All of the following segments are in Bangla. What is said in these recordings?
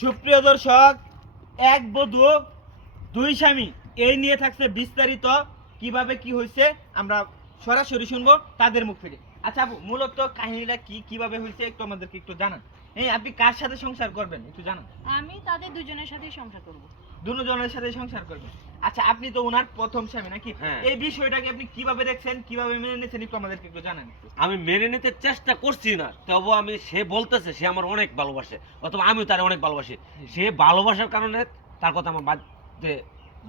সুপ্রিয় দর্শক, এক বধূ দুই স্বামী এই নিয়ে থাকছে বিস্তারিত কিভাবে কি হয়েছে আমরা সরাসরি শুনবো তাদের মুখ থেকে। আচ্ছা আপু, মূলত কাহিনীটা কি, কিভাবে হয়েছে একটু আমাদেরকে একটু জানান। এই আপনি কার সাথে সংসার করবেন একটু জানান। আমি তাদের দুজনের সাথেই সংসার করব। দুজনের সাথে সংসার করবেন। আচ্ছা, আপনি তো ওনার প্রথম স্বামী নাকি? হ্যাঁ। এই বিষয়টাকে আপনি কিভাবে দেখছেন, কিভাবে মেনে নিয়েছেন একটু আমাদেরকে একটু জানান। আমি মেনে নিতে চেষ্টা করছি না, তবু আমি সে বলতেছে সে আমার অনেক ভালোবাসে, অথবা আমিও তার অনেক ভালোবাসি। সে ভালোবাসার কারণে তার কথা আমার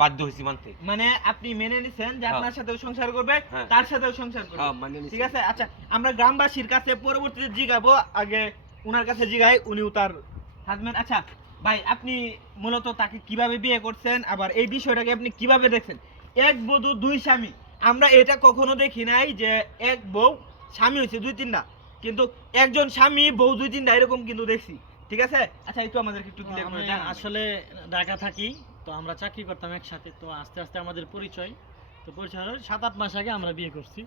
বাধ্য হয়েছি মানতে। মানে আপনি মেনে নিছেন যে হ্যাঁ। আপনার সাথেও সংসার করবে, হ্যাঁ। তার সাথেও সংসার করবে। হ্যাঁ, মেনে নিছি। ঠিক আছে। আচ্ছা, আমরা গ্রামবাসীর কাছে পরবর্তীতে জিগাবো, আগে উনার কাছে জিগাই, উনিও তার হাজবেন্ড। আচ্ছা ভাই, আপনি মূলত তাকে কিভাবে বিয়ে করছেন, আবার এই বিষয়টাকে আপনি কিভাবে দেখছেন? এক বধূ দুই স্বামী, আমরা এটা কখনো দেখি নাই যে এক বউ স্বামী হয়েছে দুই তিনটা, কিন্তু একজন স্বামী বউ দুই তিনটা এরকম কিন্তু দেখছি। ঠিক আছে। আচ্ছা, একটু আমাদেরকে একটু ক্লিয়ার করে আমি জানান। আসলে ঢাকা থাকি, তো আমরা চাকরি করতাম একসাথে, তো আস্তে আস্তে আমাদের পরিচয় হলো 7-8 মাস আগে আমরা বিয়ে করছি।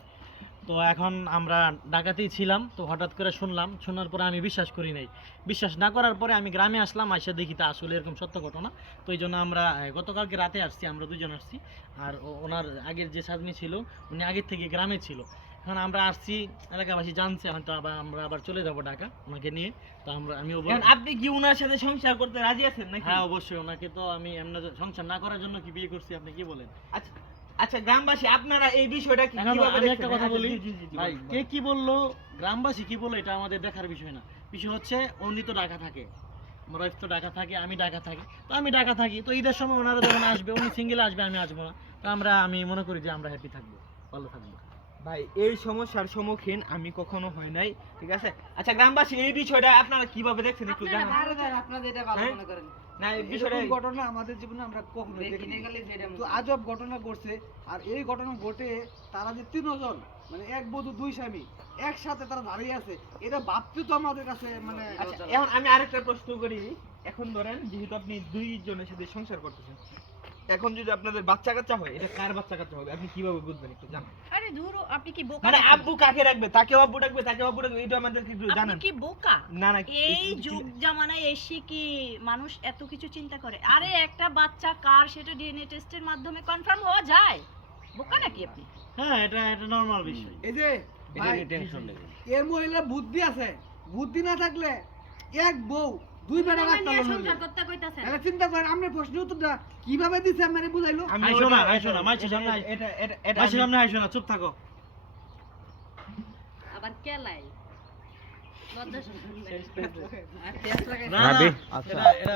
তো এখন আমরা ঢাকাতেই ছিলাম, তো হঠাৎ করে শোনার পরে আমি বিশ্বাস করি নাই। বিশ্বাস না করার পরে আমি গ্রামে আসলাম, আইসা দেখি তা আসলে এরকম সত্য ঘটনা। তো এই জন্য আমরা গতকালকে রাতে আসছি, আমরা দুজন আসছি। আর ওনার আগের যে স্বামী ছিল উনি আগের থেকে গ্রামে ছিল। এখন আমরা আসছি, এলাকাবাসী জানছে, এখন তো আমরা আবার চলে যাবো ঢাকা ওনাকে নিয়ে। তো আমিও এখন আপনি কি উনার সাথে সংসার করতে রাজি আছেন নাকি? হ্যাঁ, অবশ্যই। ওনাকে তো আমি এমনি সংসার না করার জন্য কি বিয়ে করছি, আপনি কি বলেন? আচ্ছা আচ্ছা, গ্রামবাসী আপনারা এই বিষয়টা কি এখন কিভাবে আমি দেখছেন? একটা কথা আচ্ছা, বলি জি, জি, জি, জি, ভাই, বলুন, কে বলুন। কি বললো, গ্রামবাসী কি বললো, এটা আমাদের দেখার বিষয় না। বিষয় হচ্ছে উনি তো ঢাকা থাকে, আমার ওয়াইফ তো ঢাকা থাকে, আমি ঢাকা থাকি। তো আমি ঢাকা থাকি, তো ঈদের সময় ওনারা যখন আসবে, উনি সিঙ্গেল আসবে, আমি আসবো না। তো আমি মনে করি যে আমরা হ্যাপি থাকবো, ভালো থাকবো। ভাই, এই সমস্যার সম্মুখীন আমি কখনো হই নাই। ঠিক আছে। আচ্ছা, গ্রামবাসী এই বিষয়টা আপনারা কিভাবে দেখছেন একটু জানান। আপনাদের এটা ভালো হ্যাঁ? মনে করেন না, এই বিষয়টা এরকম ঘটনা আমাদের জীবনে আমরা কখনো দেখিনি। তো আজব ঘটনা ঘটছে। আর এই ঘটনা ঘটে তারা যে তিনজন, মানে এক বধূ দুই স্বামী একসাথে তারা দাঁড়িয়ে আছে, এটা ভাবতে তো আমাদের কাছে মানে আচ্ছা, এখন আমি আরেকটা প্রশ্ন করি। এখন ধরেন, যেহেতু আপনি দুইজনের সাথে সংসার করতেছেন, এখন যদি আপনাদের বাচ্চা কাচ্চা হয়, এটা কার বাচ্চা কাচ্চা হবে আপনি কিভাবে বুঝবেন একটু জানান। আরে দূর, আপনি কি বোকা মানে নাকি? আব্বু কাকে রাখবে, তাকেও আব্বু রাখবে, তাকেও আব্বু রাখবে, এটা আমাদেরকে একটু আপনি জানান। কি বোকা? না না, এই যুগ জামানায় এসে কি মানুষ এত কিছু চিন্তা করে? আরে একটা বাচ্চা কার সেটা ডিএনএ টেস্টের মাধ্যমে কনফার্ম হওয়া যায়। বোকা নাকি আপনি? হ্যাঁ, এটা নর্মাল বিষয়। এই যে এটা ভাই, নিয়ে টেনশন নেই। এর মহিলার বুদ্ধি আছে। বুদ্ধি না থাকলে এক বউ দুই বেটা আমার রাখতে নিয়ে পারলো সংসার না। করতে কইতাছেন। এটা চিন্তা করেন, আমরা প্রশ্ন উত্তরটা কিভাবে দিছে আমারে বুঝাইলো। আমি আইসো না, ওটা- আইসো না, মাইছে এটা- সামনে এটা এটা এটা মাসির আমি- সামনে আইসো না, চুপ থাকো। আবার কেলাই লজ্জা শরম নাই। আর পেঁয়াজ লাগাই- না, না, ভাবি, এটা